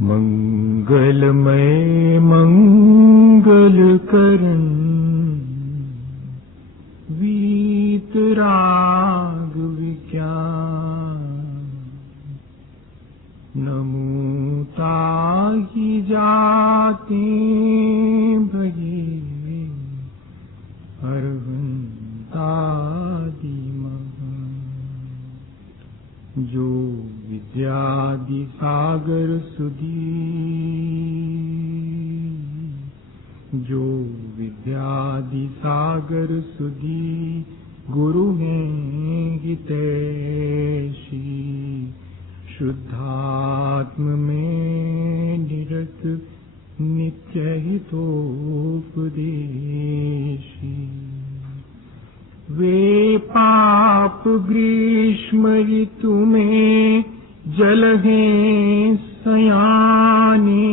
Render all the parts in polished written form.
मंगलमय मंगल करन वीतराग विज्ञान नमो ताहि जाते भजे अरहंतादि महं जो विद्यादि सागर सुधी जो विद्यादि सागर सुधी गुरु हैं हितैषी शुद्धात्म में निरत नित्य हितोपदेशी वे पाप ग्रीष्म ऋतु में जल हैं सयाने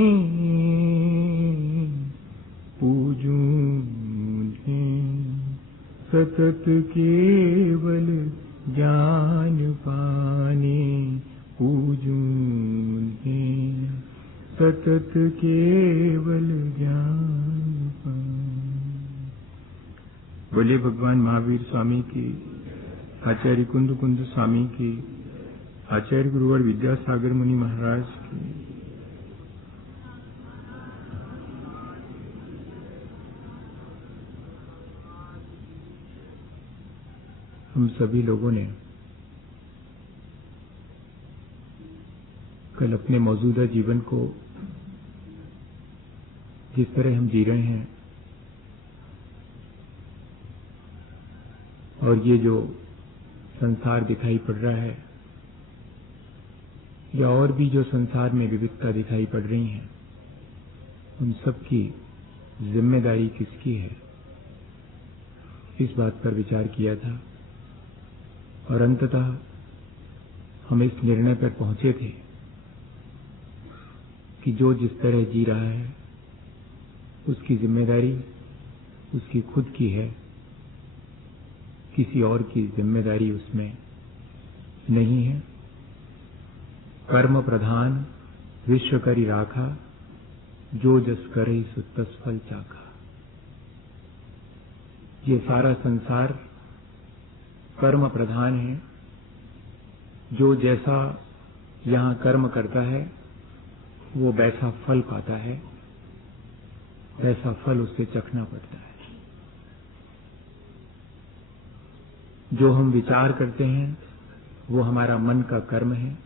पूजूं हैं सतत केवल ज्ञान पाने पूजूं हैं सतत केवल ज्ञान पाने। बोले भगवान महावीर स्वामी की, आचार्य कुंद कुंद स्वामी की, आचार्य गुरुवर विद्यासागर मुनि महाराज की। हम सभी लोगों ने कल अपने मौजूदा जीवन को जिस तरह हम जी रहे हैं और ये जो संसार दिखाई पड़ रहा है या और भी जो संसार में विविधता दिखाई पड़ रही है, उन सब की जिम्मेदारी किसकी है, इस बात पर विचार किया था और अंततः हम इस निर्णय पर पहुंचे थे कि जो जिस तरह जी रहा है उसकी जिम्मेदारी उसकी खुद की है, किसी और की जिम्मेदारी उसमें नहीं है। कर्म प्रधान विश्व करी राखा, जो जस करे सो तस फल चाखा। ये सारा संसार कर्म प्रधान है। जो जैसा यहाँ कर्म करता है वो वैसा फल पाता है, वैसा फल उसे चखना पड़ता है। जो हम विचार करते हैं वो हमारा मन का कर्म है,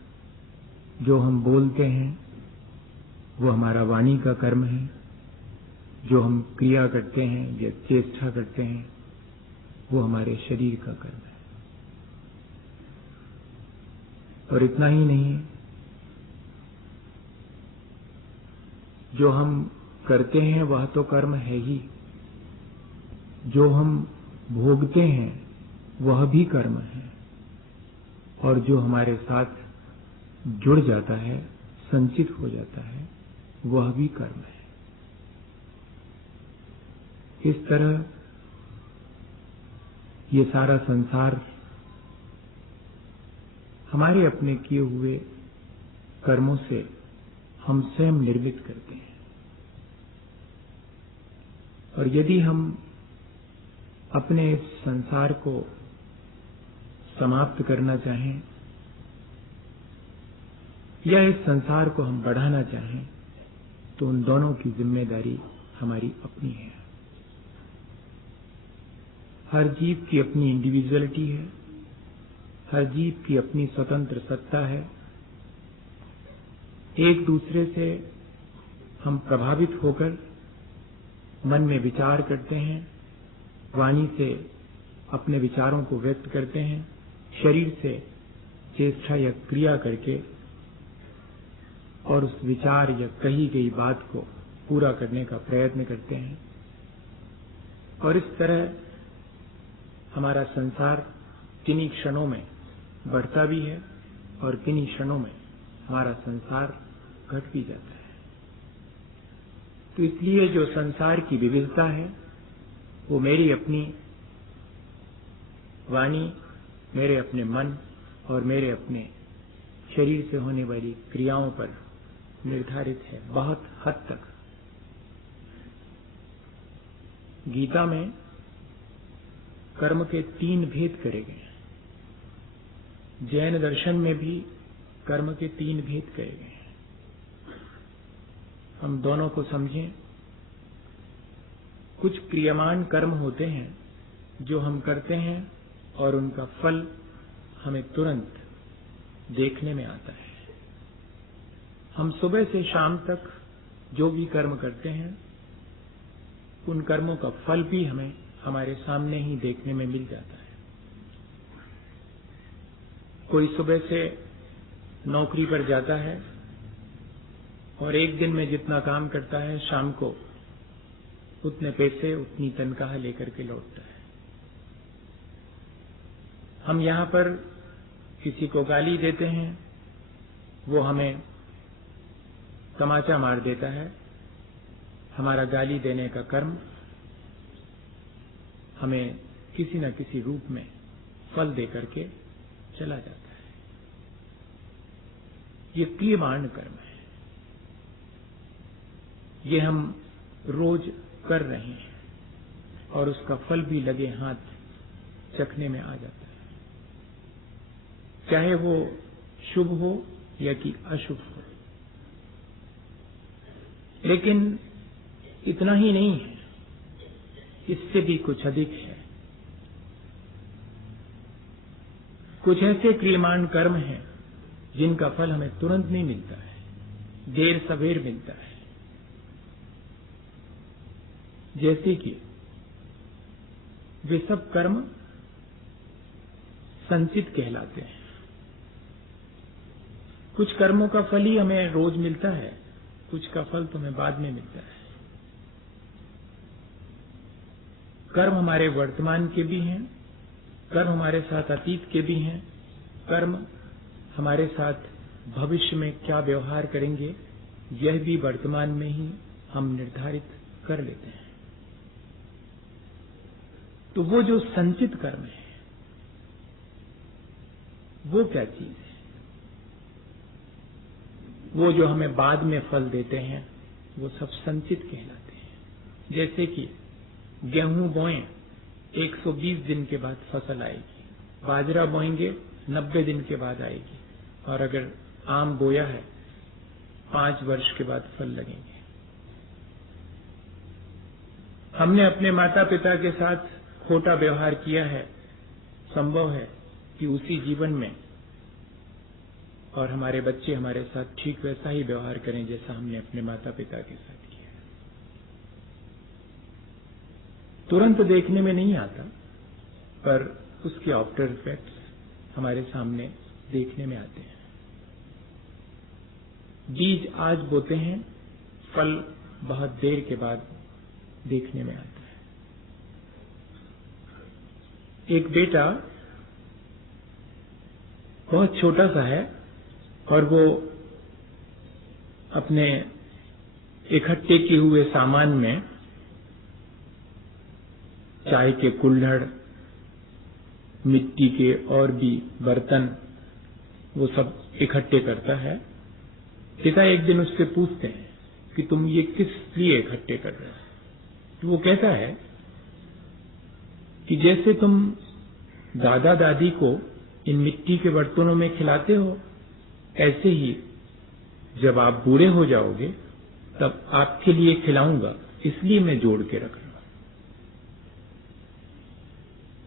जो हम बोलते हैं वो हमारा वाणी का कर्म है, जो हम क्रिया करते हैं या चेष्टा करते हैं वो हमारे शरीर का कर्म है। और इतना ही नहीं, जो हम करते हैं वह तो कर्म है ही, जो हम भोगते हैं वह भी कर्म है, और जो हमारे साथ जुड़ जाता है, संचित हो जाता है, वह भी कर्म है। इस तरह ये सारा संसार हमारे अपने किए हुए कर्मों से हम स्वयं निर्मित करते हैं। और यदि हम अपने इस संसार को समाप्त करना चाहें या इस संसार को हम बढ़ाना चाहें तो उन दोनों की जिम्मेदारी हमारी अपनी है। हर जीव की अपनी इंडिविजुअलिटी है, हर जीव की अपनी स्वतंत्र सत्ता है। एक दूसरे से हम प्रभावित होकर मन में विचार करते हैं, वाणी से अपने विचारों को व्यक्त करते हैं, शरीर से चेष्टा या क्रिया करके और उस विचार या कही गई बात को पूरा करने का प्रयत्न करते हैं। और इस तरह हमारा संसार किन्हीं क्षणों में बढ़ता भी है और किन्हीं क्षणों में हमारा संसार घट भी जाता है। तो इसलिए जो संसार की विविधता है वो मेरी अपनी वाणी मेरे अपने मन और मेरे अपने शरीर से होने वाली क्रियाओं पर निर्धारित है बहुत हद तक। गीता में कर्म के 3 भेद करे गए हैं। जैन दर्शन में भी कर्म के 3 भेद करे गए हैं। हम दोनों को समझें। कुछ क्रियमान कर्म होते हैं जो हम करते हैं और उनका फल हमें तुरंत देखने में आता है। हम सुबह से शाम तक जो भी कर्म करते हैं उन कर्मों का फल भी हमें हमारे सामने ही देखने में मिल जाता है। कोई सुबह से नौकरी पर जाता है और एक दिन में जितना काम करता है शाम को उतने पैसे उतनी तनख्वाह लेकर के लौटता है। हम यहां पर किसी को गाली देते हैं, वो हमें तमाचा मार देता है। हमारा गाली देने का कर्म हमें किसी न किसी रूप में फल देकर के चला जाता है। ये क्रियमाण कर्म है। ये हम रोज कर रहे हैं और उसका फल भी लगे हाथ चखने में आ जाता है, चाहे वो शुभ हो या कि अशुभ हो। लेकिन इतना ही नहीं है, इससे भी कुछ अधिक है। कुछ ऐसे क्रियमाण कर्म हैं जिनका फल हमें तुरंत नहीं मिलता है, देर सवेर मिलता है। जैसे कि वे सब कर्म संचित कहलाते हैं। कुछ कर्मों का फल ही हमें रोज मिलता है, कुछ का फल तो हमें बाद में मिलता है। कर्म हमारे वर्तमान के भी हैं, कर्म हमारे साथ अतीत के भी हैं, कर्म हमारे साथ भविष्य में क्या व्यवहार करेंगे यह भी वर्तमान में ही हम निर्धारित कर लेते हैं। तो वो जो संचित कर्म है वो क्या चीज है? वो जो हमें बाद में फल देते हैं वो सब संचित कहलाते हैं। जैसे कि गेहूं बोएं 120 दिन के बाद फसल आएगी, बाजरा बोएंगे 90 दिन के बाद आएगी, और अगर आम बोया है 5 वर्ष के बाद फल लगेंगे। हमने अपने माता पिता के साथ खोटा व्यवहार किया है, संभव है कि उसी जीवन में और हमारे बच्चे हमारे साथ ठीक वैसा ही व्यवहार करें जैसा हमने अपने माता पिता के साथ किया। तुरंत देखने में नहीं आता, पर उसके आफ्टर इफेक्ट्स हमारे सामने देखने में आते हैं। बीज आज बोते हैं, फल बहुत देर के बाद देखने में आता है। एक बेटा बहुत छोटा सा है और वो अपने इकट्ठे किए हुए सामान में चाय के कुल्हड़, मिट्टी के और भी बर्तन वो सब इकट्ठे करता है। पिता एक दिन उससे पूछते हैं कि तुम ये किस लिए इकट्ठे कर रहे हो? तो वो कहता है कि जैसे तुम दादा दादी को इन मिट्टी के बर्तनों में खिलाते हो, ऐसे ही जब आप बूढ़े हो जाओगे तब आपके लिए खिलाऊंगा, इसलिए मैं जोड़ के रख रहा हूं।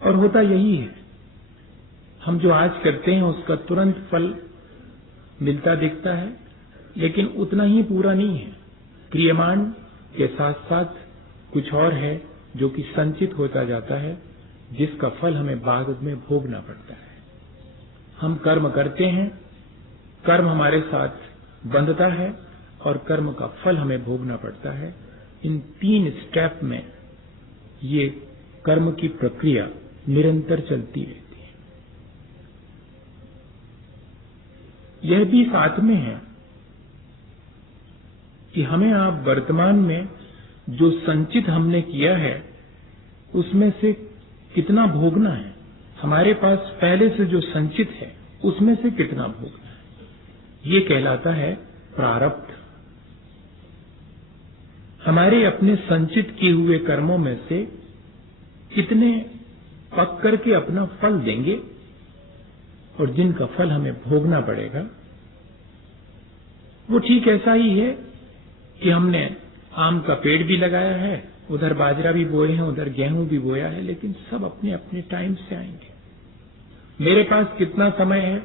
और होता यही है, हम जो आज करते हैं उसका तुरंत फल मिलता दिखता है, लेकिन उतना ही पूरा नहीं है। क्रियमाण के साथ साथ कुछ और है जो कि संचित होता जाता है, जिसका फल हमें बाद में भोगना पड़ता है। हम कर्म करते हैं, कर्म हमारे साथ बंधता है और कर्म का फल हमें भोगना पड़ता है। इन 3 स्टेप में ये कर्म की प्रक्रिया निरंतर चलती रहती है। यह भी साथ में है कि हमें आप वर्तमान में जो संचित हमने किया है उसमें से कितना भोगना है, हमारे पास पहले से जो संचित है उसमें से कितना भोगना है, ये कहलाता है प्रारब्ध। हमारे अपने संचित किए हुए कर्मों में से कितने पक करके अपना फल देंगे और जिनका फल हमें भोगना पड़ेगा। वो ठीक ऐसा ही है कि हमने आम का पेड़ भी लगाया है, उधर बाजरा भी बोए हैं, उधर गेहूं भी बोया है, लेकिन सब अपने अपने टाइम से आएंगे। मेरे पास कितना समय है,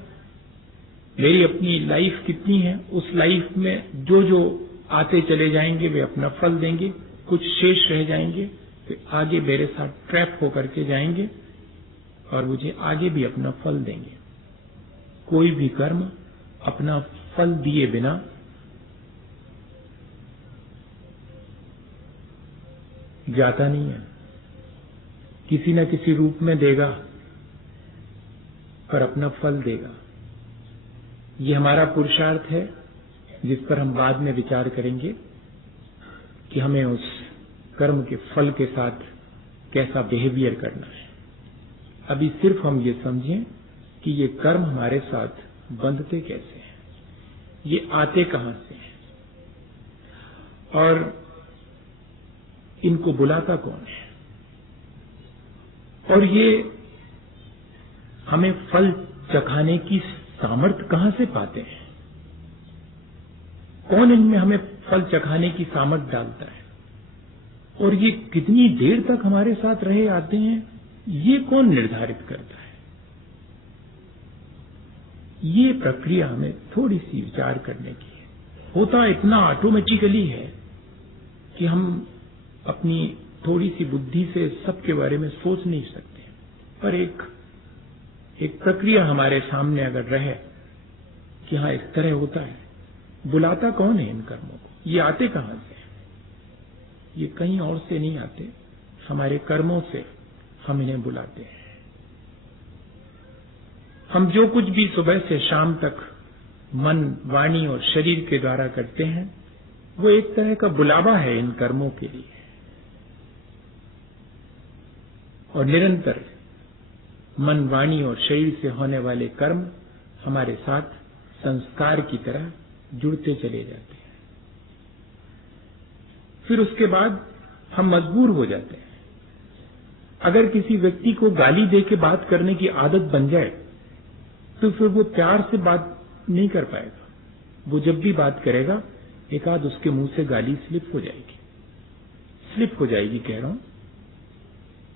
मेरी अपनी लाइफ कितनी है, उस लाइफ में जो जो आते चले जाएंगे वे अपना फल देंगे, कुछ शेष रह जाएंगे तो आगे मेरे साथ ट्रैप होकर के जाएंगे और मुझे आगे भी अपना फल देंगे। कोई भी कर्म अपना फल दिए बिना जाता नहीं है, किसी न किसी रूप में देगा पर अपना फल देगा। ये हमारा पुरुषार्थ है जिस पर हम बाद में विचार करेंगे कि हमें उस कर्म के फल के साथ कैसा बिहेवियर करना है। अभी सिर्फ हम ये समझें कि ये कर्म हमारे साथ बंधते कैसे हैं, ये आते कहां से हैं और इनको बुलाता कौन है, और ये हमें फल चखाने की सामर्थ्य कहां से पाते हैं, कौन इनमें हमें फल चखाने की सामर्थ्य डालता है, और ये कितनी देर तक हमारे साथ रहे आते हैं, ये कौन निर्धारित करता है। ये प्रक्रिया हमें थोड़ी सी विचार करने की है। होता इतना ऑटोमेटिकली है कि हम अपनी थोड़ी सी बुद्धि से सबके बारे में सोच नहीं सकते, पर एक प्रक्रिया हमारे सामने अगर रहे कि हाँ इस तरह होता है, बुलाता कौन है इन कर्मों को, ये आते कहां से, ये कहीं और से नहीं आते, हमारे कर्मों से हम इन्हें बुलाते हैं। हम जो कुछ भी सुबह से शाम तक मन, वाणी और शरीर के द्वारा करते हैं वो एक तरह का बुलावा है इन कर्मों के लिए, और निरंतर मन, वाणी और शरीर से होने वाले कर्म हमारे साथ संस्कार की तरह जुड़ते चले जाते हैं। फिर उसके बाद हम मजबूर हो जाते हैं। अगर किसी व्यक्ति को गाली दे के बात करने की आदत बन जाए तो फिर वो प्यार से बात नहीं कर पाएगा। वो जब भी बात करेगा एक आध उसके मुंह से गाली स्लिप हो जाएगी कह रहा हूं,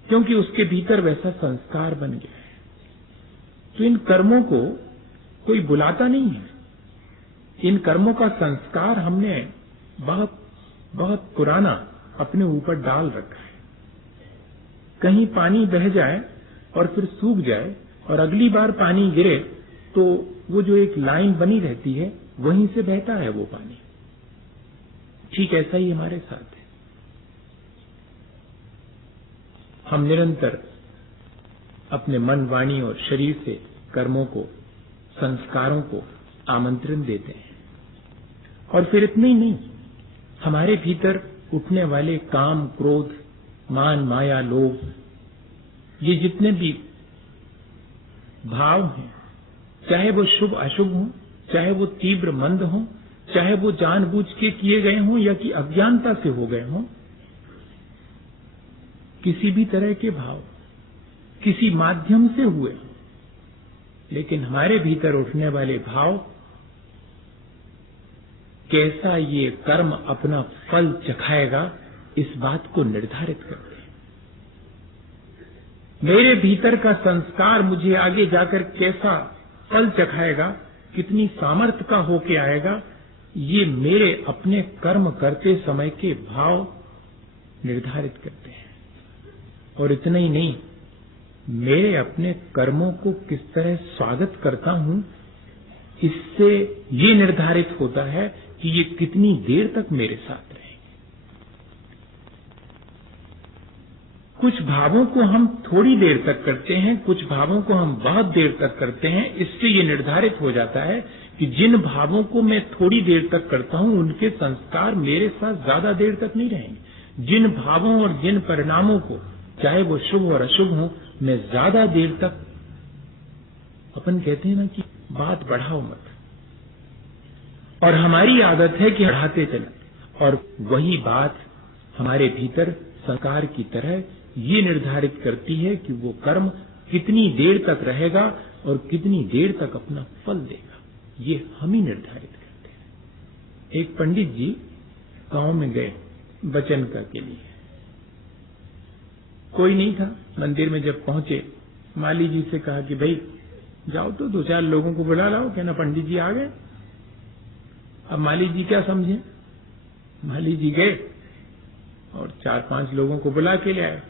क्योंकि उसके भीतर वैसा संस्कार बन गया है। तो इन कर्मों को कोई बुलाता नहीं है, इन कर्मों का संस्कार हमने बहुत बहुत पुराना अपने ऊपर डाल रखा है। कहीं पानी बह जाए और फिर सूख जाए और अगली बार पानी गिरे तो वो जो एक लाइन बनी रहती है वहीं से बहता है वो पानी। ठीक ऐसा ही हमारे साथ है। हम निरंतर अपने मन, वाणी और शरीर से कर्मों को, संस्कारों को आमंत्रण देते हैं, और फिर इतना ही नहीं, हमारे भीतर उठने वाले काम, क्रोध, मान, माया, लोभ, ये जितने भी भाव हैं, चाहे वो शुभ अशुभ हों, चाहे वो तीव्र मंद हों, चाहे वो जानबूझ के किए गए हों या कि अज्ञानता से हो गए हों, किसी भी तरह के भाव किसी माध्यम से हुए हों, लेकिन हमारे भीतर उठने वाले भाव कैसा ये कर्म अपना फल चखाएगा इस बात को निर्धारित करते हैं। मेरे भीतर का संस्कार मुझे आगे जाकर कैसा फल चखाएगा, कितनी सामर्थ्य का होके आएगा, ये मेरे अपने कर्म करते समय के भाव निर्धारित करते हैं। और इतना ही नहीं, मेरे अपने कर्मों को किस तरह स्वागत करता हूं, इससे ये निर्धारित होता है कि ये कितनी देर तक मेरे साथ रहेंगे। कुछ भावों को हम थोड़ी देर तक करते हैं, कुछ भावों को हम बहुत देर तक करते हैं। इससे ये निर्धारित हो जाता है कि जिन भावों को मैं थोड़ी देर तक करता हूं उनके संस्कार मेरे साथ ज्यादा देर तक नहीं रहेंगे। जिन भावों और जिन परिणामों को, चाहे वो शुभ और अशुभ हो, मैं ज्यादा देर तक अपन कहते हैं ना कि बात बढ़ाओ मत, और हमारी आदत है कि बढ़ाते चले, और वही बात हमारे भीतर संस्कार की तरह ये निर्धारित करती है कि वो कर्म कितनी देर तक रहेगा और कितनी देर तक अपना फल देगा। ये हम ही निर्धारित करते हैं। एक पंडित जी गांव में गए वचन के लिए, कोई नहीं था। मंदिर में जब पहुंचे, माली जी से कहा कि भाई जाओ तो 2-4 लोगों को बुला लाओ। कहना पंडित जी आ गए। अब माली जी क्या समझे, माली जी गए और 4-5 लोगों को बुला के ले आए।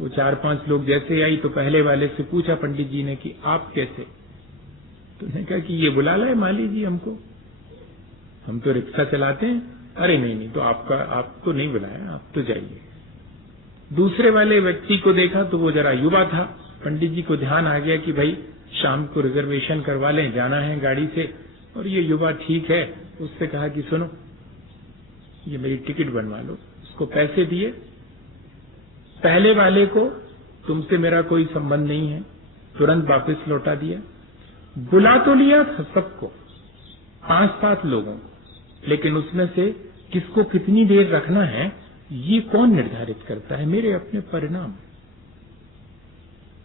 वो 4-5 लोग जैसे आई तो पहले वाले से पूछा पंडित जी ने कि आप कैसे? तो उसने कहा कि ये बुला लाए माली जी हमको, हम तो रिक्शा चलाते हैं। अरे नहीं, तो आपको नहीं बुलाया, आप तो जाइए। दूसरे वाले व्यक्ति को देखा तो वो जरा युवा था। पंडित जी को ध्यान आ गया कि भाई शाम को रिजर्वेशन करवा लें, जाना है गाड़ी से, और ये युवा ठीक है। उससे कहा कि सुनो, ये मेरी टिकट बनवा लो। उसको पैसे दिए। पहले वाले को तुमसे मेरा कोई संबंध नहीं है, तुरंत वापस लौटा दिया। बुला तो लिया था सबको, 5-7 लोगों, लेकिन उसमें से किसको कितनी देर रखना है ये कौन निर्धारित करता है? मेरे अपने परिणाम।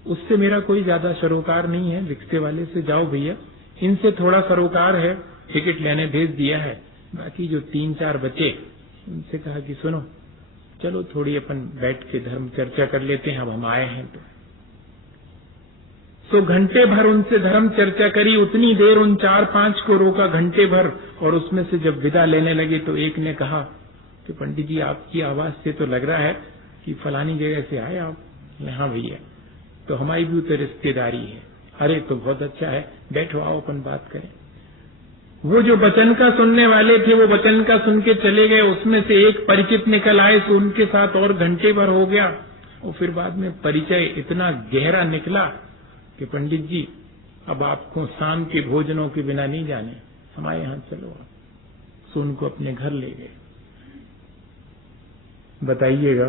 उससे मेरा कोई ज्यादा सरोकार नहीं है। रिक्शे वाले से जाओ भैया, इनसे थोड़ा सरोकार है, टिकट लेने भेज दिया है। बाकी जो 3-4 बचे, उनसे कहा कि सुनो, चलो थोड़ी अपन बैठ के धर्म चर्चा कर लेते हैं, अब हम आए हैं तो घंटे भर उनसे धर्म चर्चा करी। उतनी देर उन 4-5 को रोका, घंटे भर। और उसमें से जब विदा लेने लगे तो एक ने कहा कि पंडित जी आपकी आवाज से तो लग रहा है कि फलानी जगह से आए आप। हाँ भैया, तो हमारी भी तो रिश्तेदारी है। अरे तो बहुत अच्छा है, बैठो, आओ अपन बात करें। वो जो वचन का सुनने वाले थे वो वचन का सुन के चले गए। उसमें से एक परिचित निकल आए तो उनके साथ और घंटे भर हो गया। और फिर बाद में परिचय इतना गहरा निकला कि पंडित जी अब आपको शाम के भोजनों के बिना नहीं जाने, हमारे यहां चलो आप। सो उनको अपने घर ले गए। बताइएगा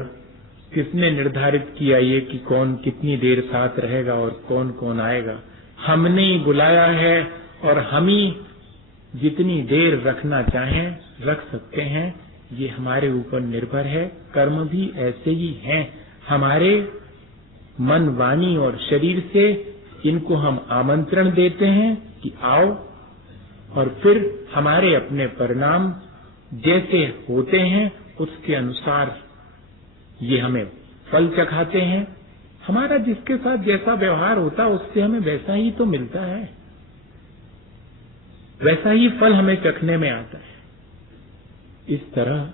किसने निर्धारित किया ये कि कौन कितनी देर साथ रहेगा और कौन कौन आएगा? हमने ही बुलाया है, और हम ही जितनी देर रखना चाहें रख सकते हैं। ये हमारे ऊपर निर्भर है। कर्म भी ऐसे ही हैं। हमारे मन, वाणी और शरीर से इनको हम आमंत्रण देते हैं कि आओ, और फिर हमारे अपने परिणाम जैसे होते हैं उसके अनुसार ये हमें फल चखाते हैं। हमारा जिसके साथ जैसा व्यवहार होता है उससे हमें वैसा ही तो मिलता है, वैसा ही फल हमें चखने में आता है। इस तरह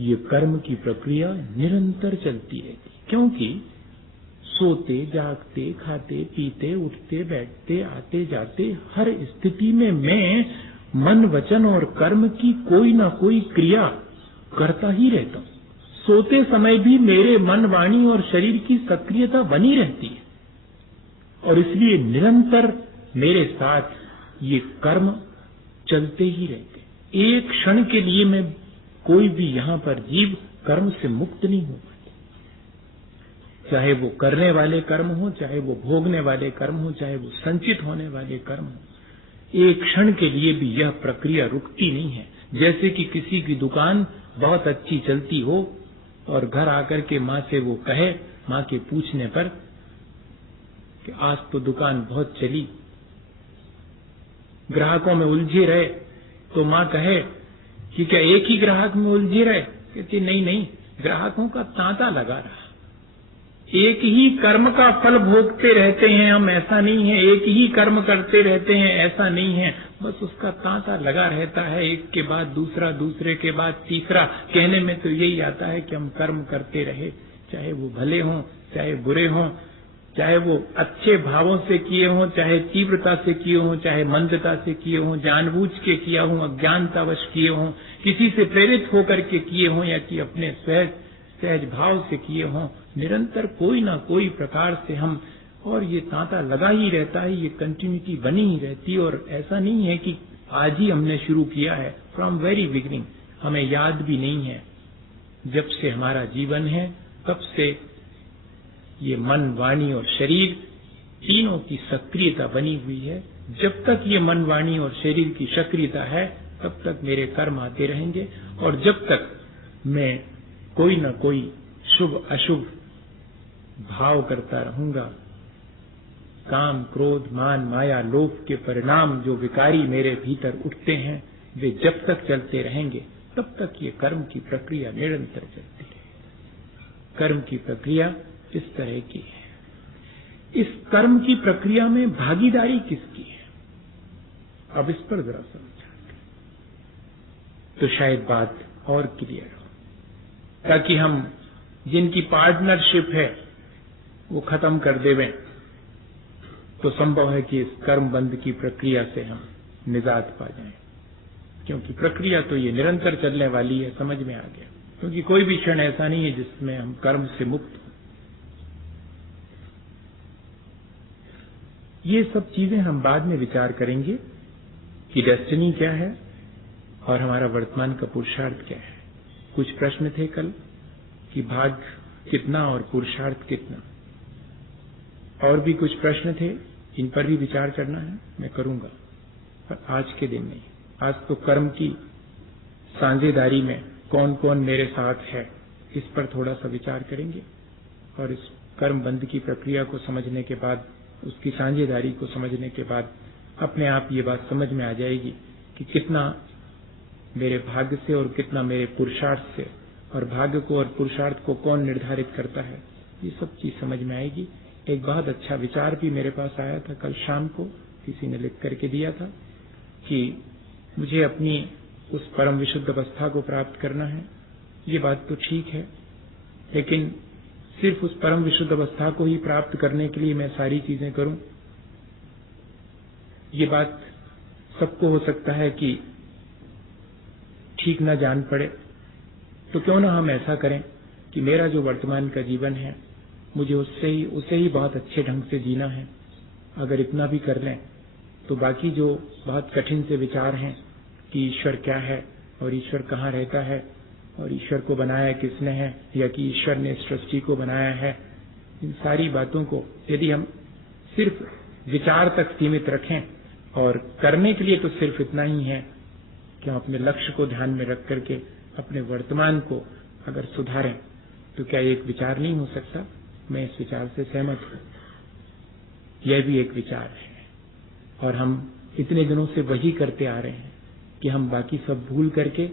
ये कर्म की प्रक्रिया निरंतर चलती रहती, क्योंकि सोते, जागते, खाते, पीते, उठते, बैठते, आते जाते हर स्थिति में मैं मन, वचन और कर्म की कोई ना कोई क्रिया करता ही रहता हूं। सोते समय भी मेरे मन, वाणी और शरीर की सक्रियता बनी रहती है, और इसलिए निरंतर मेरे साथ ये कर्म चलते ही रहते। एक क्षण के लिए मैं कोई भी यहाँ पर जीव कर्म से मुक्त नहीं हो, चाहे वो करने वाले कर्म हो, चाहे वो भोगने वाले कर्म हो, चाहे वो संचित होने वाले कर्म हो। एक क्षण के लिए भी यह प्रक्रिया रुकती नहीं है। जैसे कि किसी की दुकान बहुत अच्छी चलती हो और घर आकर के माँ से वो कहे, माँ के पूछने पर कि आज तो दुकान बहुत चली, ग्राहकों में उलझे रहे, तो माँ कहे कि क्या एक ही ग्राहक में उलझे रहे? कहते नहीं, ग्राहकों का तांता लगा रहा। एक ही कर्म का फल भोगते रहते हैं हम, ऐसा नहीं है। एक ही कर्म करते रहते हैं, ऐसा नहीं है। बस उसका तांता लगा रहता है, एक के बाद दूसरा, दूसरे के बाद तीसरा। कहने में तो यही आता है कि हम कर्म करते रहे, चाहे वो भले हों, चाहे बुरे हों, चाहे वो अच्छे भावों से किए हों, चाहे तीव्रता से किए हों, चाहे मंदता से किए हों, जानबूझ के किया हों, अज्ञानतावश किए हों, किसी से प्रेरित होकर के किए हों, या कि अपने सहज भाव से किए हों। निरंतर कोई ना कोई प्रकार से हम, और ये तांता लगा ही रहता है, ये कंटिन्यूटी बनी ही रहती है। और ऐसा नहीं है कि आज ही हमने शुरू किया है, फ्रॉम वेरी बिगिनिंग। हमें याद भी नहीं है, जब से हमारा जीवन है तब से ये मन, वाणी और शरीर तीनों की सक्रियता बनी हुई है। जब तक ये मन, वाणी और शरीर की सक्रियता है तब तक मेरे कर्म आते रहेंगे, और जब तक मैं कोई न कोई शुभ अशुभ भाव करता रहूंगा, काम, क्रोध, मान, माया, लोभ के परिणाम जो विकारी मेरे भीतर उठते हैं वे जब तक चलते रहेंगे तब तक ये कर्म की प्रक्रिया निरंतर चलती रहेगी। कर्म की प्रक्रिया इस तरह की है। इस कर्म की प्रक्रिया में भागीदारी किसकी है, अब इस पर जरा समझा तो शायद बात और क्लियर हो, ताकि हम जिनकी पार्टनरशिप है वो खत्म कर देवें तो संभव है कि इस कर्म बंध की प्रक्रिया से हम निजात पा जाएं, क्योंकि प्रक्रिया तो ये निरंतर चलने वाली है। समझ में आ गया, क्योंकि कोई भी क्षण ऐसा नहीं है जिसमें हम कर्म से मुक्त हो। ये सब चीजें हम बाद में विचार करेंगे कि डेस्टिनी क्या है और हमारा वर्तमान का पुरुषार्थ क्या है। कुछ प्रश्न थे कल कि भाग्य कितना और पुरुषार्थ कितना, और भी कुछ प्रश्न थे, इन पर भी विचार करना है, मैं करूंगा, पर आज के दिन नहीं। आज तो कर्म की साझेदारी में कौन कौन मेरे साथ है इस पर थोड़ा सा विचार करेंगे, और इस कर्म बंध की प्रक्रिया को समझने के बाद, उसकी साझेदारी को समझने के बाद अपने आप ये बात समझ में आ जाएगी कि कितना मेरे भाग्य से और कितना मेरे पुरुषार्थ से, और भाग्य को और पुरुषार्थ को कौन निर्धारित करता है, ये सब चीज समझ में आएगी। एक बहुत अच्छा विचार भी मेरे पास आया था कल शाम को, किसी ने लिख करके दिया था कि मुझे अपनी उस परम विशुद्ध अवस्था को प्राप्त करना है। ये बात तो ठीक है, लेकिन सिर्फ उस परम विशुद्ध अवस्था को ही प्राप्त करने के लिए मैं सारी चीजें करूं, ये बात सबको हो सकता है कि ठीक न जान पड़े। तो क्यों ना हम ऐसा करें कि मेरा जो वर्तमान का जीवन है मुझे उसे ही बहुत अच्छे ढंग से जीना है। अगर इतना भी कर लें तो बाकी जो बहुत कठिन से विचार हैं कि ईश्वर क्या है और ईश्वर कहाँ रहता है और ईश्वर को बनाया किसने है, या कि ईश्वर ने सृष्टि को बनाया है, इन सारी बातों को यदि हम सिर्फ विचार तक सीमित रखें, और करने के लिए तो सिर्फ इतना ही है कि हम अपने लक्ष्य को ध्यान में रख करके अपने वर्तमान को अगर सुधारें, तो क्या एक विचार नहीं हो सकता? मैं इस विचार से सहमत हूं, यह भी एक विचार है। और हम इतने दिनों से वही करते आ रहे हैं कि हम बाकी सब भूल करके,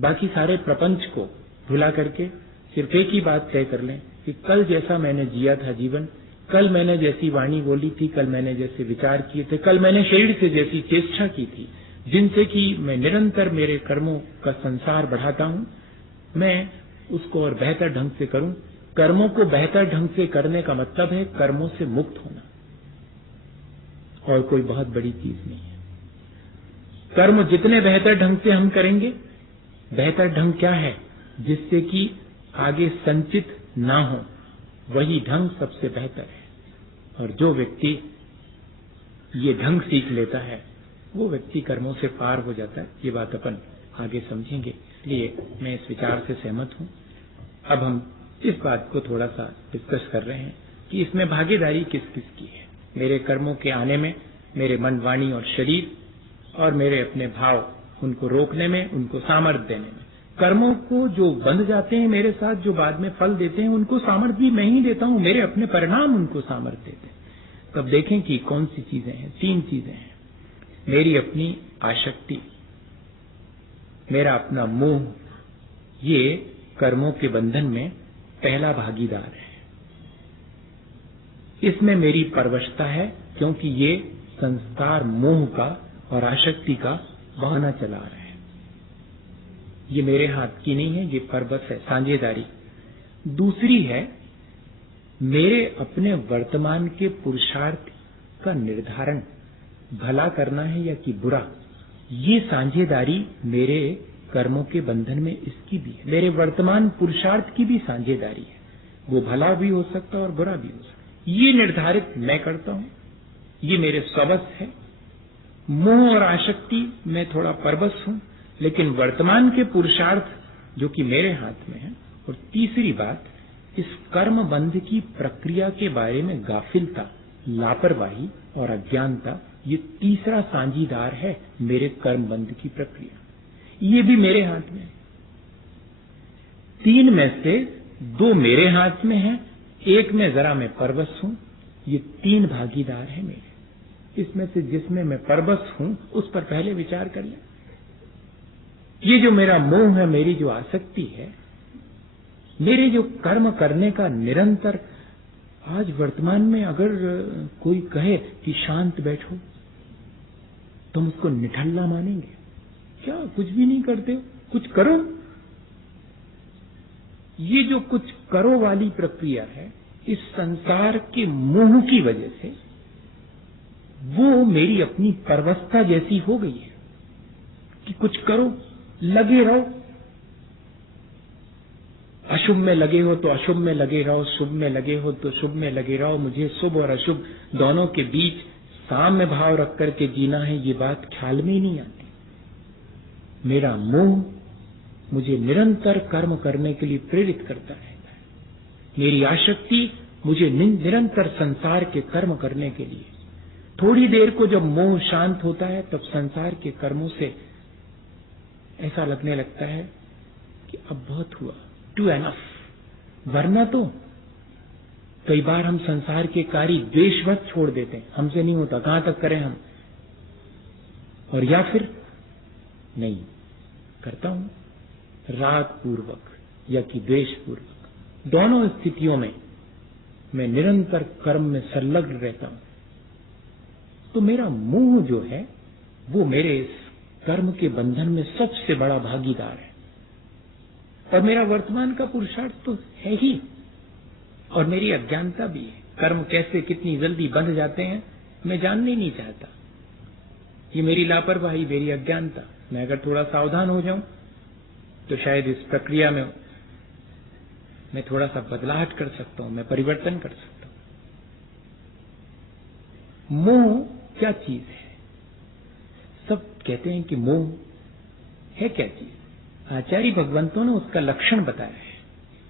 बाकी सारे प्रपंच को भुला करके सिर्फ एक ही बात तय कर लें कि कल जैसा मैंने जिया था जीवन, कल मैंने जैसी वाणी बोली थी, कल मैंने जैसे विचार किए थे, कल मैंने शरीर से जैसी चेष्टा की थी, जिनसे कि मैं निरंतर मेरे कर्मों का संसार बढ़ाता हूं, मैं उसको और बेहतर ढंग से करूं। कर्मों को बेहतर ढंग से करने का मतलब है कर्मों से मुक्त होना, और कोई बहुत बड़ी चीज नहीं है। कर्म जितने बेहतर ढंग से हम करेंगे, बेहतर ढंग क्या है जिससे कि आगे संचित ना हो, वही ढंग सबसे बेहतर है। और जो व्यक्ति ये ढंग सीख लेता है वो व्यक्ति कर्मों से पार हो जाता है। ये बात अपन आगे समझेंगे, इसलिए मैं इस विचार से सहमत हूं। अब हम इस बात को थोड़ा सा डिस्कस कर रहे हैं कि इसमें भागीदारी किस किस की है। मेरे कर्मों के आने में मेरे मन, वाणी और शरीर, और मेरे अपने भाव, उनको रोकने में, उनको सामर्थ्य देने में। कर्मों को जो बंध जाते हैं मेरे साथ, जो बाद में फल देते हैं, उनको सामर्थ्य भी मैं ही देता हूं, मेरे अपने परिणाम उनको सामर्थ्य देते हैं। तब देखें कि कौन सी चीजें हैं। 3 चीजें हैं। मेरी अपनी आसक्ति, मेरा अपना मोह, ये कर्मों के बंधन में पहला भागीदार है। इसमें मेरी परवशता है, क्योंकि ये संस्कार मोह का और आसक्ति का बहाना चला रहा है। ये मेरे हाथ की नहीं है, ये परवश है, साझेदारी। दूसरी है मेरे अपने वर्तमान के पुरुषार्थ का निर्धारण, भला करना है या कि बुरा, ये साझेदारी मेरे कर्मों के बंधन में इसकी भी है। मेरे वर्तमान पुरुषार्थ की भी साझेदारी है, वो भला भी हो सकता है और बुरा भी हो सकता है। ये निर्धारित मैं करता हूं, ये मेरे स्ववश है। मोह और आसक्ति में थोड़ा परवश हूं, लेकिन वर्तमान के पुरुषार्थ जो कि मेरे हाथ में है। और तीसरी बात, इस कर्म बंध की प्रक्रिया के बारे में गाफिलता, लापरवाही और अज्ञानता ये तीसरा साझीदार है मेरे कर्म बंध की प्रक्रिया। ये भी मेरे हाथ में है। 3 में से 2 मेरे हाथ में है, 1 में जरा मैं परवश हूं। ये 3 भागीदार है मेरे। इसमें से जिसमें मैं परवश हूं उस पर पहले विचार कर लें। ये जो मेरा मोह है, मेरी जो आसक्ति है, मेरे जो कर्म करने का निरंतर, आज वर्तमान में अगर कोई कहे कि शांत बैठो, तुम उसको निठल्ला मानेंगे? क्या कुछ भी नहीं करते हो, कुछ करो। ये जो कुछ करो वाली प्रक्रिया है, इस संसार के मोह की वजह से वो मेरी अपनी परवस्था जैसी हो गई है कि कुछ करो, लगे रहो। अशुभ में लगे हो तो अशुभ में लगे रहो, शुभ में लगे हो तो शुभ में लगे रहो। मुझे शुभ और अशुभ दोनों के बीच साम्य भाव रख करके जीना है, ये बात ख्याल में ही नहीं आती। मेरा मोह मुझे निरंतर कर्म करने के लिए प्रेरित करता रहता है। मेरी आसक्ति मुझे निरंतर संसार के कर्म करने के लिए। थोड़ी देर को जब मोह शांत होता है तब संसार के कर्मों से ऐसा लगने लगता है कि अब बहुत हुआ, टू एनफ। वरना तो कई बार हम संसार के कार्य द्वेषवश छोड़ देते हैं, हमसे नहीं होता, कहां तक करें हम। और या फिर नहीं करता हूं राग पूर्वक या कि द्वेष पूर्वक, दोनों स्थितियों में मैं निरंतर कर्म में संलग्न रहता हूं। तो मेरा मोह जो है वो मेरे इस कर्म के बंधन में सबसे बड़ा भागीदार है। और मेरा वर्तमान का पुरुषार्थ तो है ही, और मेरी अज्ञानता भी है। कर्म कैसे कितनी जल्दी बंध जाते हैं मैं जानने ही नहीं चाहता। ये मेरी लापरवाही, मेरी अज्ञानता। मैं अगर थोड़ा सावधान हो जाऊं तो शायद इस प्रक्रिया में मैं थोड़ा सा बदलाव कर सकता हूं, मैं परिवर्तन कर सकता हूं। मोह क्या चीज है? सब कहते हैं कि मोह है क्या चीज। आचार्य भगवंतों ने उसका लक्षण बताया है,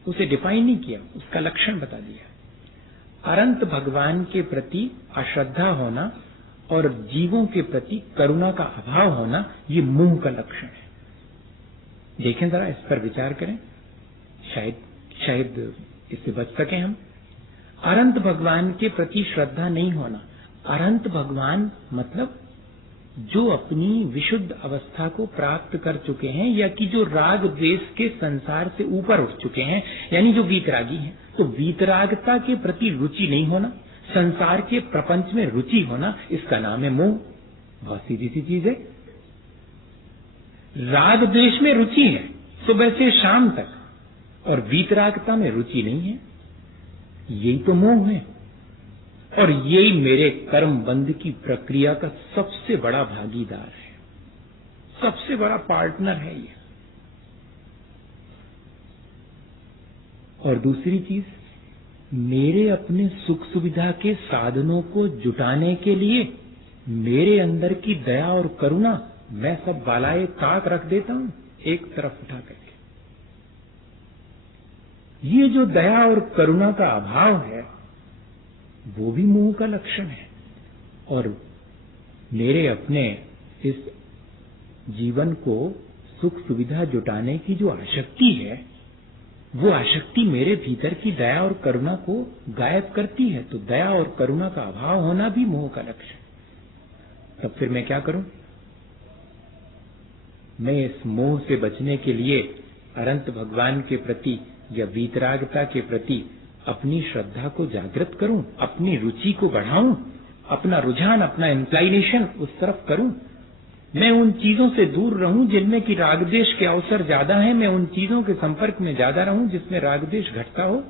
उसे डिफाइन नहीं किया, उसका लक्षण बता दिया। अनंत भगवान के प्रति अश्रद्धा होना और जीवों के प्रति करुणा का अभाव होना, ये मोह का लक्षण है। देखें जरा, इस पर विचार करें, शायद इससे बच सके हम। अनंत भगवान के प्रति श्रद्धा नहीं होना। अनंत भगवान मतलब जो अपनी विशुद्ध अवस्था को प्राप्त कर चुके हैं, या कि जो राग द्वेष के संसार से ऊपर उठ चुके हैं, यानी जो वीतरागी हैं। तो वीतरागता के प्रति रुचि नहीं होना, संसार के प्रपंच में रुचि होना, इसका नाम है मोह। बहुत सीधी सी चीज है। राग द्वेष में रुचि है सुबह से शाम तक, और वीतरागता में रुचि नहीं है, यही तो मोह है। और यही मेरे कर्म बंध की प्रक्रिया का सबसे बड़ा भागीदार है, सबसे बड़ा पार्टनर है ये। और दूसरी चीज, मेरे अपने सुख सुविधा के साधनों को जुटाने के लिए मेरे अंदर की दया और करुणा मैं सब बालाए ताक रख देता हूं एक तरफ उठा करके। ये जो दया और करुणा का अभाव है वो भी मोह का लक्षण है। और मेरे अपने इस जीवन को सुख सुविधा जुटाने की जो आसक्ति है, वो आसक्ति मेरे भीतर की दया और करुणा को गायब करती है। तो दया और करुणा का अभाव होना भी मोह का लक्षण। तब फिर मैं क्या करूं? मैं इस मोह से बचने के लिए अनंत भगवान के प्रति या वीतरागता के प्रति अपनी श्रद्धा को जागृत करूं, अपनी रुचि को बढ़ाऊं, अपना रुझान, अपना इंक्लाइनेशन उस तरफ करूं। मैं उन चीजों से दूर रहूं जिनमें कि रागद्वेष के अवसर ज्यादा हैं। मैं उन चीजों के संपर्क में ज्यादा रहूं जिसमें रागद्वेष घटता हो,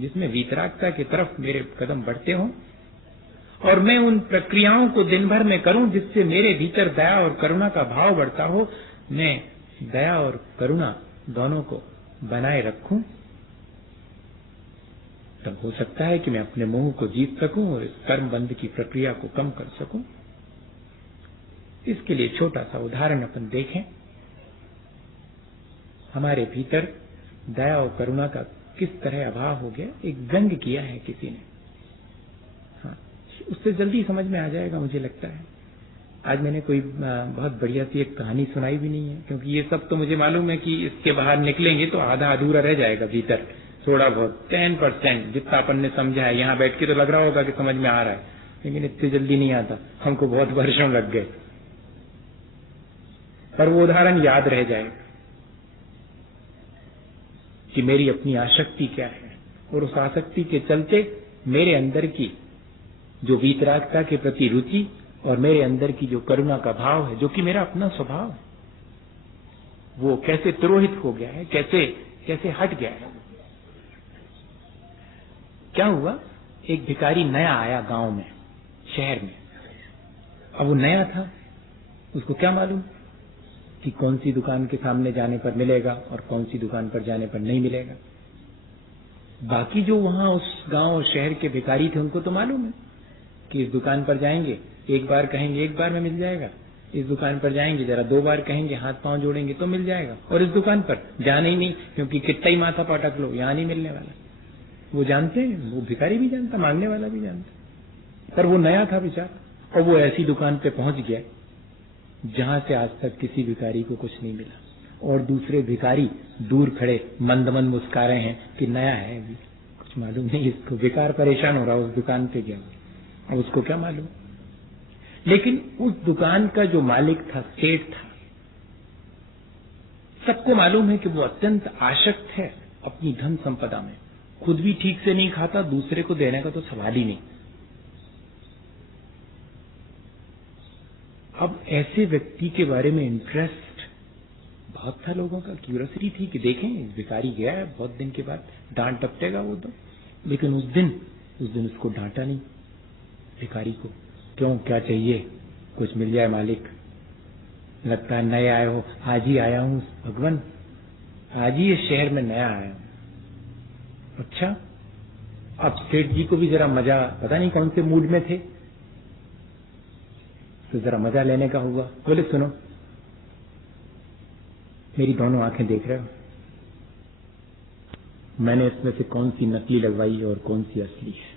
जिसमें वीतरागता की तरफ मेरे कदम बढ़ते हों। और मैं उन प्रक्रियाओं को दिन भर में करूं जिससे मेरे भीतर दया और करुणा का भाव बढ़ता हो। मैं दया और करुणा दोनों को बनाए रखूं, तब हो सकता है कि मैं अपने मोह को जीत सकूं और इस कर्म बंध की प्रक्रिया को कम कर सकूं। इसके लिए छोटा सा उदाहरण अपन देखें। हमारे भीतर दया और करुणा का किस तरह अभाव हो गया। एक व्यंग किया है किसी ने। हाँ, उससे जल्दी समझ में आ जाएगा, मुझे लगता है। आज मैंने कोई बहुत बढ़िया सी एक कहानी सुनाई भी नहीं है, क्योंकि ये सब तो मुझे मालूम है कि इसके बाहर निकलेंगे तो आधा अधूरा रह जाएगा भीतर, थोड़ा बहुत 10% जितना अपन ने समझा है। यहाँ बैठ के तो लग रहा होगा कि समझ में आ रहा है, लेकिन इतनी जल्दी नहीं आता, हमको बहुत वर्षों लग गए, पर वो उदाहरण याद रह जाएगा कि मेरी अपनी आसक्ति क्या है, और उस आसक्ति के चलते मेरे अंदर की जो वीतरागता के प्रति रुचि और मेरे अंदर की जो करुणा का भाव है, जो कि मेरा अपना स्वभाव है, वो कैसे तिरोहित हो गया है, कैसे कैसे हट गया है। क्या हुआ, एक भिखारी नया आया गांव में, शहर में। अब वो नया था, उसको क्या मालूम कि कौन सी दुकान के सामने जाने पर मिलेगा और कौन सी दुकान पर जाने पर नहीं मिलेगा। बाकी जो वहां उस गांव और शहर के भिखारी थे, उनको तो मालूम है कि इस दुकान पर जाएंगे, एक बार कहेंगे एक बार में मिल जाएगा, इस दुकान पर जाएंगे जरा 2 बार कहेंगे, हाथ पांव जोड़ेंगे तो मिल जाएगा, और इस दुकान पर जाना ही नहीं, क्योंकि कितना ही माथा पटक लो यहां नहीं मिलने वाला। वो जानते हैं, वो भिखारी भी जानता, मांगने वाला भी जानता, पर वो नया था बेचारा, और वो ऐसी दुकान पे पहुंच गया जहां से आज तक किसी भिखारी को कुछ नहीं मिला, और दूसरे भिखारी दूर खड़े मंद मंद मुस्कुरा रहे हैं कि नया है, अभी कुछ मालूम नहीं इसको, बेकार परेशान हो रहा, उस दुकान पे गया, अब उसको क्या मालूम। लेकिन उस दुकान का जो मालिक था, सेठ था, सबको मालूम है कि वो अत्यंत आसक्त है अपनी धन संपदा में, खुद भी ठीक से नहीं खाता, दूसरे को देने का तो सवाल ही नहीं। अब ऐसे व्यक्ति के बारे में इंटरेस्ट बहुत था लोगों का, क्यूरियोसिटी थी कि देखें इस भिखारी गया है बहुत दिन के बाद, डांट डपटेगा वो तो। लेकिन उस दिन उसको डांटा नहीं भिखारी को। क्यों, क्या चाहिए, कुछ मिल जाए मालिक, लगता है नए आए हो। आज ही आया हूं भगवान, आज ही इस शहर में नया आया हूं। अच्छा, अब सेठ जी को भी जरा मजा, पता नहीं कौन से मूड में थे, तो जरा मजा लेने का हुआ। बोले सुनो, मेरी दोनों आंखें देख रहे हो, मैंने इसमें से कौन सी नकली लगवाई और कौन सी असली है।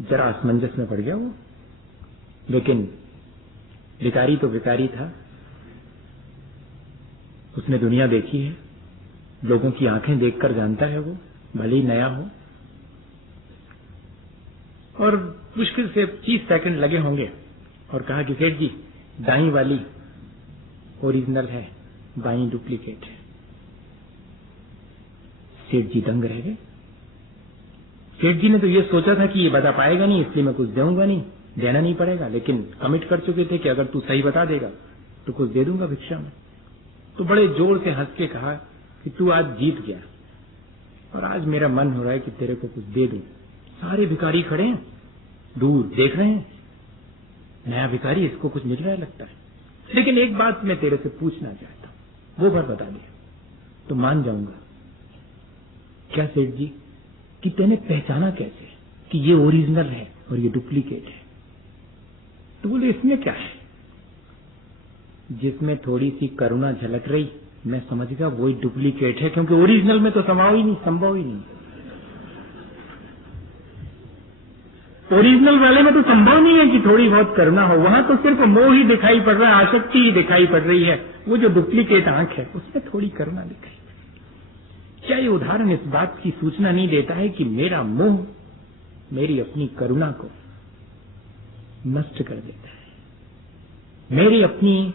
जरा असमंजस में पड़ गया वो, लेकिन भिखारी तो भिखारी था, उसने दुनिया देखी है, लोगों की आंखें देखकर जानता है वो, भले ही नया हो। और मुश्किल से 30 सेकंड लगे होंगे और कहा कि सेठ जी, दाई वाली ओरिजिनल है, बाई डुप्लीकेट है। सेठ जी दंग रह गए। सेठ जी ने तो ये सोचा था कि ये बता पाएगा नहीं, इसलिए मैं कुछ दूंगा नहीं, देना नहीं पड़ेगा, लेकिन कमिट कर चुके थे कि अगर तू सही बता देगा तो कुछ दे दूंगा भिक्षा में। तो बड़े जोर से हंस के कहा कि तू आज जीत गया, और आज मेरा मन हो रहा है कि तेरे को कुछ दे दूं। सारे भिखारी खड़े हैं, दूर देख रहे हैं, नया भिखारी, इसको कुछ मिल रहा है लगता है, लेकिन एक बात मैं तेरे से पूछना चाहता हूं, वो बात बता दे तो मान जाऊंगा। क्या सेठ जी, कि तूने पहचाना कैसे कि ये ओरिजिनल है और ये डुप्लीकेट है? तो बोले इसमें क्या है, जिसमें थोड़ी सी करुणा झलक रही मैं समझ गया वही डुप्लीकेट है, क्योंकि ओरिजिनल में तो संभव ही नहीं। ओरिजिनल वाले में तो संभव नहीं है कि थोड़ी बहुत करुणा हो, वहां तो सिर्फ मोह ही दिखाई पड़ रहा है, आसक्ति ही दिखाई पड़ रही है। वो जो डुप्लीकेट आंख है उसमें थोड़ी करुणा दिखाई। क्या ये उदाहरण इस बात की सूचना नहीं देता है कि मेरा मोह मेरी अपनी करुणा को नष्ट कर देता है, मेरी अपनी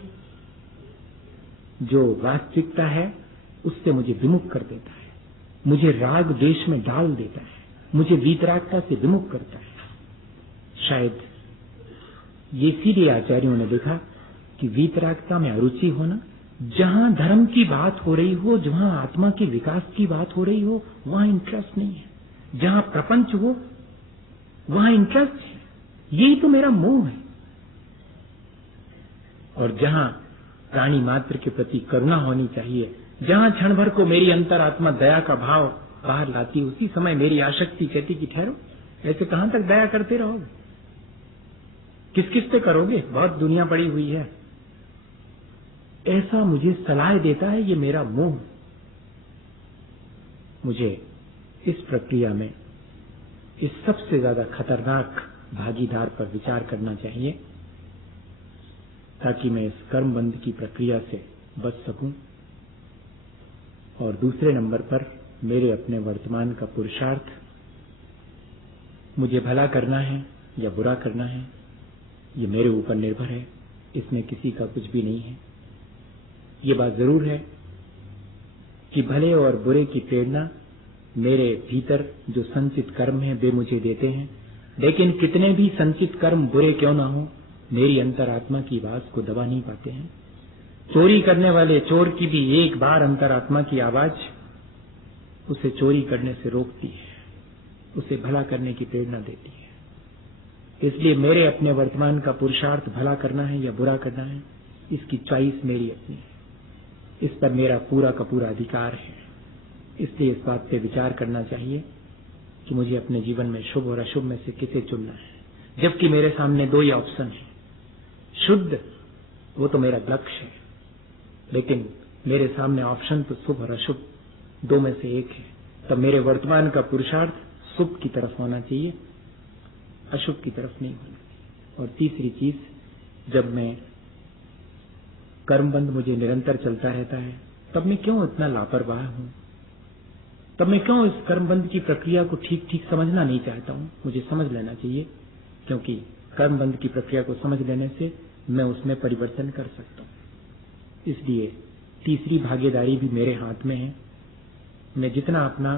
जो वास्तविकता है उससे मुझे विमुख कर देता है, मुझे राग देश में डाल देता है, मुझे वीतरागता से विमुख करता है। शायद ये इसीलिए आचार्यों ने देखा कि वीतरागता में अरुचि होना, जहां धर्म की बात हो रही हो, जहां आत्मा के विकास की बात हो रही हो, वहां इंटरेस्ट नहीं है। जहां प्रपंच हो वहां इंटरेस्ट है, यही तो मेरा मोह है। और जहां प्राणी मात्र के प्रति करुणा होनी चाहिए, जहां क्षण भर को मेरी अंतरात्मा दया का भाव बाहर लाती, उसी समय मेरी आसक्ति कहती कि ठहरो, ऐसे कहां तक दया करते रहोगे, किस किस पे करोगे, बहुत दुनिया पड़ी हुई है। ऐसा मुझे सलाह देता है ये मेरा मोह। मुझे इस प्रक्रिया में इस सबसे ज्यादा खतरनाक भागीदार पर विचार करना चाहिए, ताकि मैं इस कर्म बंध की प्रक्रिया से बच सकूं। और दूसरे नंबर पर मेरे अपने वर्तमान का पुरुषार्थ, मुझे भला करना है या बुरा करना है, ये मेरे ऊपर निर्भर है, इसमें किसी का कुछ भी नहीं है। ये बात जरूर है कि भले और बुरे की प्रेरणा मेरे भीतर जो संचित कर्म है वे मुझे देते हैं, लेकिन कितने भी संचित कर्म बुरे क्यों ना हो, मेरी अंतरात्मा की आवाज को दबा नहीं पाते हैं। चोरी करने वाले चोर की भी एक बार अंतरात्मा की आवाज उसे चोरी करने से रोकती है, उसे भला करने की प्रेरणा देती है। इसलिए मेरे अपने वर्तमान का पुरुषार्थ भला करना है या बुरा करना है, इसकी चॉइस मेरी अपनी है, इस पर मेरा पूरा का पूरा अधिकार है। इसलिए इस बात पे विचार करना चाहिए कि मुझे अपने जीवन में शुभ और अशुभ में से किसे चुनना है, जबकि मेरे सामने दो ही ऑप्शन है। शुद्ध वो तो मेरा लक्ष्य है, लेकिन मेरे सामने ऑप्शन तो शुभ और अशुभ दो में से एक है। तब मेरे वर्तमान का पुरुषार्थ शुभ की तरफ होना चाहिए, अशुभ की तरफ नहीं होना चाहिए। और तीसरी चीज, जब मैं कर्मबंध मुझे निरंतर चलता रहता है, तब मैं क्यों इतना लापरवाह हूं, तब मैं क्यों इस कर्मबंध की प्रक्रिया को ठीक ठीक समझना नहीं चाहता हूं। मुझे समझ लेना चाहिए, क्योंकि कर्मबंध की प्रक्रिया को समझ लेने से मैं उसमें परिवर्तन कर सकता हूं। इसलिए तीसरी भागीदारी भी मेरे हाथ में है। मैं जितना अपना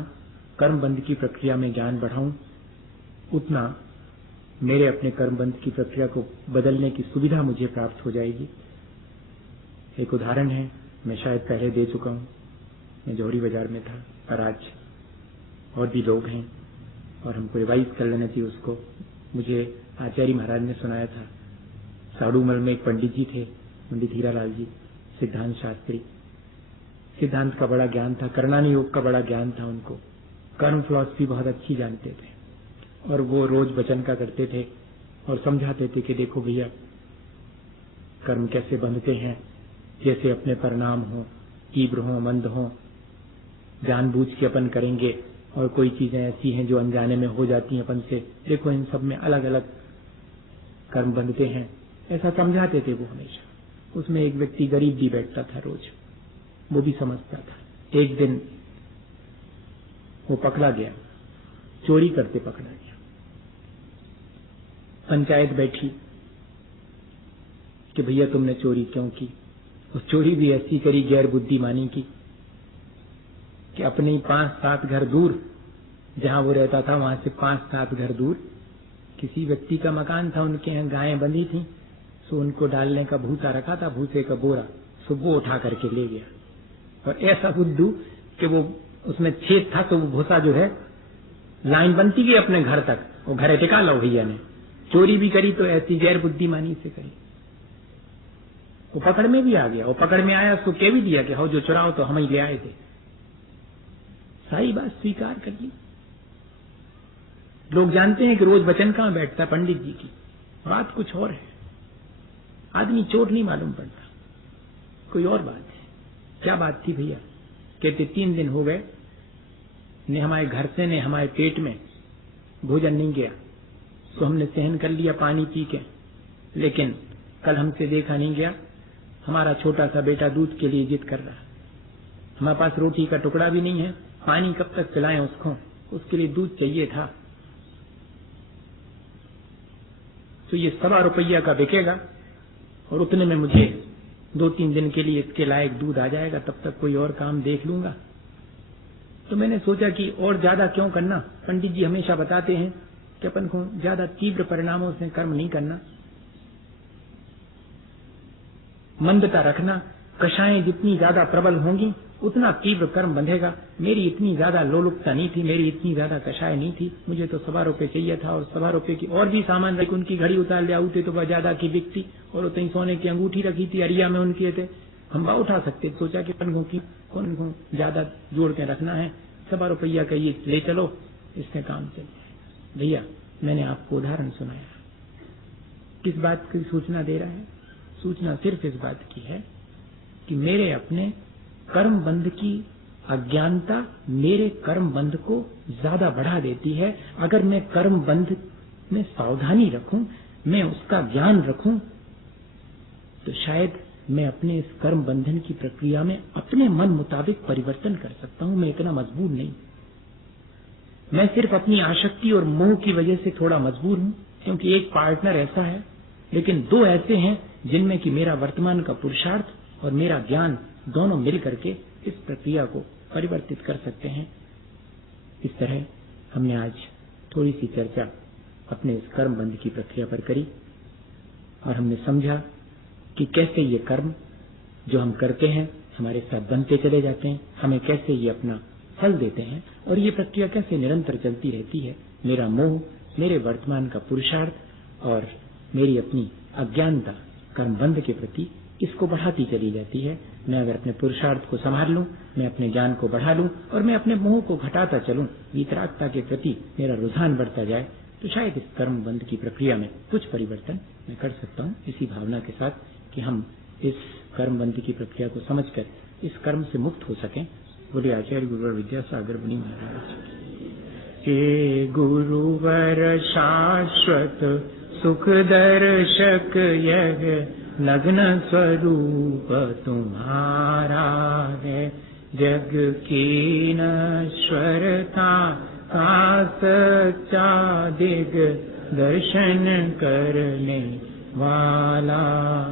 कर्मबंध की प्रक्रिया में ज्ञान बढ़ाऊं, उतना मेरे अपने कर्मबंध की प्रक्रिया को बदलने की सुविधा मुझे प्राप्त हो जाएगी। एक उदाहरण है, मैं शायद पहले दे चुका हूं। मैं जौहरी बाजार में था और आज और भी लोग हैं और हमको रिवाइज कर लेना चाहिए उसको। मुझे आचार्य महाराज ने सुनाया था, साड़ूमल में एक पंडित जी थे, पंडित हीरालाल जी, सिद्धांत शास्त्री। सिद्धांत का बड़ा ज्ञान था, करणानी योग का बड़ा ज्ञान था उनको, कर्म फिलॉसफी बहुत अच्छी जानते थे। और वो रोज वचन का करते थे और समझाते थे कि देखो भैया, कर्म कैसे बंधते हैं, जैसे अपने परिणाम हो, तीव्र हो, मंद हो, जानबूझ के अपन करेंगे और कोई चीजें ऐसी हैं जो अनजाने में हो जाती हैं अपन से, देखो इन सब में अलग अलग कर्म बंधते हैं, ऐसा समझाते थे वो हमेशा। उसमें एक व्यक्ति गरीब भी बैठता था रोज, वो भी समझता था। एक दिन वो पकड़ा गया, चोरी करते पकड़ा गया। पंचायत बैठी कि भैया तुमने चोरी क्यों की। उस चोरी भी ऐसी करी गैर बुद्धिमानी की कि अपने ही 5-7 घर दूर, जहां वो रहता था वहां से 5-7 घर दूर किसी व्यक्ति का मकान था, उनके यहाँ गायें बंधी थी, सो उनको डालने का भूसा रखा था, भूसे का बोरा, सो वो उठा करके ले गया। और ऐसा बुद्धू कि वो उसमें छेद था, तो वो भूसा जो है लाइन बनती गई अपने घर तक, वो घरे टिका लो भैया ने। चोरी भी करी तो ऐसी गैर बुद्धिमानी से करी। वो पकड़ में भी आ गया। वो पकड़ में आया तो कह भी दिया कि हो जो चुराओ तो हम ही ले आए थे। सारी बात स्वीकार कर ली। लोग जानते हैं कि रोज वचन कहां बैठता पंडित जी की, बात कुछ और है। आदमी चोट नहीं मालूम पड़ता, कोई और बात है। क्या बात थी भैया? कहते 3 दिन हो गए ने हमारे घर से ने हमारे पेट में भोजन नहीं गया, तो हमने सहन कर लिया पानी पी के, लेकिन कल हमसे देखा नहीं गया। हमारा छोटा सा बेटा दूध के लिए जिद कर रहा, हमारे पास रोटी का टुकड़ा भी नहीं है, पानी कब तक पिलाएं उसको, उसके लिए दूध चाहिए था। तो ये 1.25 रुपया का बिकेगा और उतने में मुझे 2-3 दिन के लिए इसके लायक दूध आ जाएगा, तब तक कोई और काम देख लूंगा। तो मैंने सोचा कि और ज्यादा क्यों करना। पंडित जी हमेशा बताते हैं कि अपन को ज्यादा तीव्र परिणामों से कर्म नहीं करना, मंदता रखना। कषाएं जितनी ज्यादा प्रबल होंगी उतना तीव्र कर्म बंधेगा। मेरी इतनी ज्यादा लोलुपता नहीं थी, मेरी इतनी ज्यादा कषाय नहीं थी। मुझे तो 1.25 रुपये चाहिए था और 1.25 रुपये की और भी सामान रखी, उनकी घड़ी उतार ले आते तो वह ज्यादा की बिकती, और उतनी सोने की अंगूठी रखी थी अरिया में उनके थे, हम बा उठा सकते। सोचा कि कौन को ज्यादा जोड़ के रखना है, 1.25 रुपया का ये ले चलो, इससे काम चल जाएगा। भैया मैंने आपको उदाहरण सुनाया, किस बात की सूचना दे रहा है? सूचना सिर्फ इस बात की है कि मेरे अपने कर्म बंध की अज्ञानता मेरे कर्म बंध को ज्यादा बढ़ा देती है। अगर मैं कर्म बंध में सावधानी रखूं, मैं उसका ज्ञान रखूं, तो शायद मैं अपने इस कर्म बंधन की प्रक्रिया में अपने मन मुताबिक परिवर्तन कर सकता हूं। मैं इतना मजबूर नहीं, मैं सिर्फ अपनी आसक्ति और मोह की वजह से थोड़ा मजबूर हूं, क्योंकि एक पार्टनर ऐसा है, लेकिन दो ऐसे हैं जिनमें कि मेरा वर्तमान का पुरुषार्थ और मेरा ज्ञान दोनों मिल करके इस प्रक्रिया को परिवर्तित कर सकते हैं। इस तरह हमने आज थोड़ी सी चर्चा अपने इस कर्म बंध की प्रक्रिया पर करी और हमने समझा कि कैसे ये कर्म जो हम करते हैं हमारे साथ बनते चले जाते हैं, हमें कैसे ये अपना फल देते हैं और ये प्रक्रिया कैसे निरंतर चलती रहती है। मेरा मोह, मेरे वर्तमान का पुरुषार्थ और मेरी अपनी अज्ञानता कर्मबंध के प्रति इसको बढ़ाती चली जाती है। मैं अगर अपने पुरुषार्थ को संभाल लूं, मैं अपने ज्ञान को बढ़ा लूं और मैं अपने मोह को घटाता चलूं, वीतरागता के प्रति मेरा रुझान बढ़ता जाए, तो शायद इस कर्मबंध की प्रक्रिया में कुछ परिवर्तन मैं कर सकता हूं। इसी भावना के साथ कि हम इस कर्मबंध की प्रक्रिया को समझकर इस कर्म से मुक्त हो सकें, बोले आचार्य गुरुवर विद्यासागर मुनि महाराज। हे गुरुवर शाश्वत सुख दर्शक यह नग्न स्वरूप तुम्हारा है, जग की नश्वरता का सच्चा दिग दर्शन करने वाला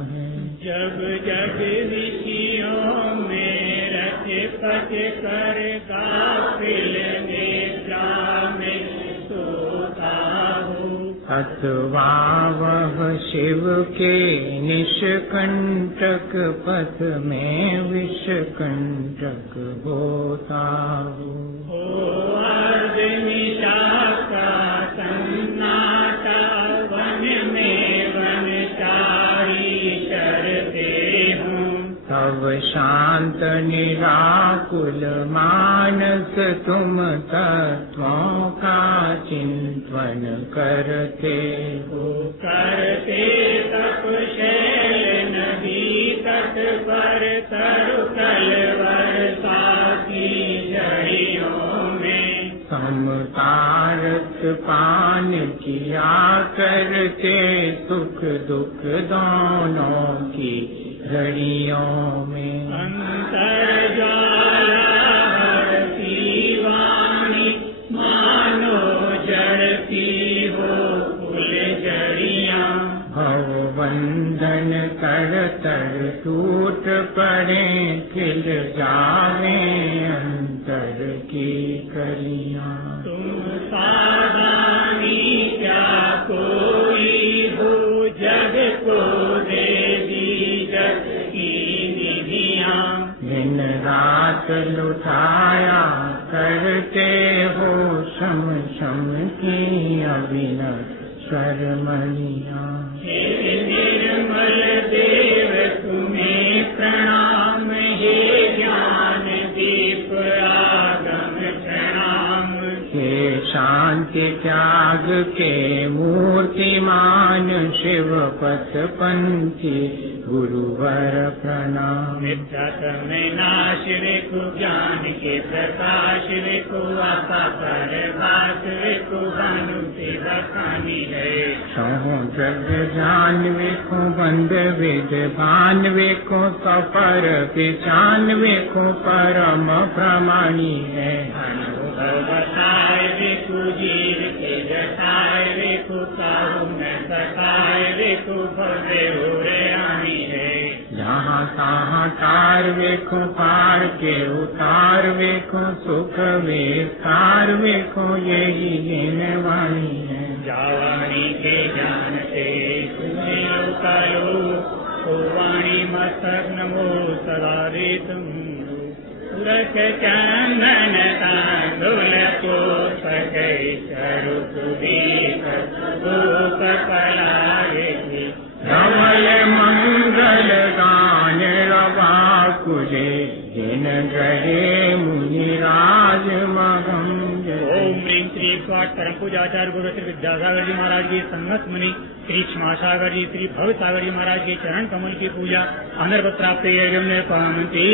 है। जब जब ऋषियों में रचे पट कर गाफिल निद्रा में सोता हूँ, अथवा वह शिव के निष्कंटक पथ में विषकंटक होता हूँ। अर्धनिशा का सन्नाटा वन में वनचारी करते हूँ, तब शांत निराकुल मानस तुम तत्वों का चिंतन करते हो। करते तप शैल नदी तट पर तरु कलवर साथी झड़ियों में, समतारत पान किया करते सुख दुख दोनों की घड़ियों में। अंतर ज्वाला हरती वाणी मानो जड़ती हो फूल जड़ियाँ, भव बंधन कर तर टूट पड़े खिल जावे अंतर की कलियाँ। तुम सावधानी क्या कोई हो, जग को दे दी जग की निधियाँ, दिन रात लुटाया करते हो शम शम की अविनत शर्मणियाँ। हे निर्मल देव तुम्हें प्रणाम, हे ज्ञान दीप आगम प्रणाम, हे शांति त्याग के मूर्तिमान शिव पथ पंथी गुरुवर प्रणाम। मिथ्यात्म नाश रेखो ज्ञान के प्रकाश रेखो, आपा पर भात रेखो भानु से बखानी है। सहो जग जान वेखो बंद वेद भान वेखो, सफर पिछान वेखो परम प्रमाणी है। अनुभव बताए रेखो जीव के जताए रेखो, काहू न सताए रेखो भवे हो रे आनी है। जहाँ तहाँ तार वेखो पार के उतार वेखो, सुख विस्तार वेखो यही ज्ञानवाणी है। जावाणी के ज्ञान से सुनियो करो, ओ वाणी मस्तक नमो सदा रे तुम। सुरख चंदन तांदुल को सके स्वरूप दीप रूप पलागे, रमल मंगल गान रवा कुजे, जिन गहे मुनिराज मगम। ओम ह्रीं श्री स्वाट परम पूजाचार्य गुरु श्री विद्यासागर जी महाराज की संगत मुनि श्री क्षमासागर जी, श्री भवसागर जी महाराज के चरण कमल की पूजा अनर्थ प्राप्त पावती।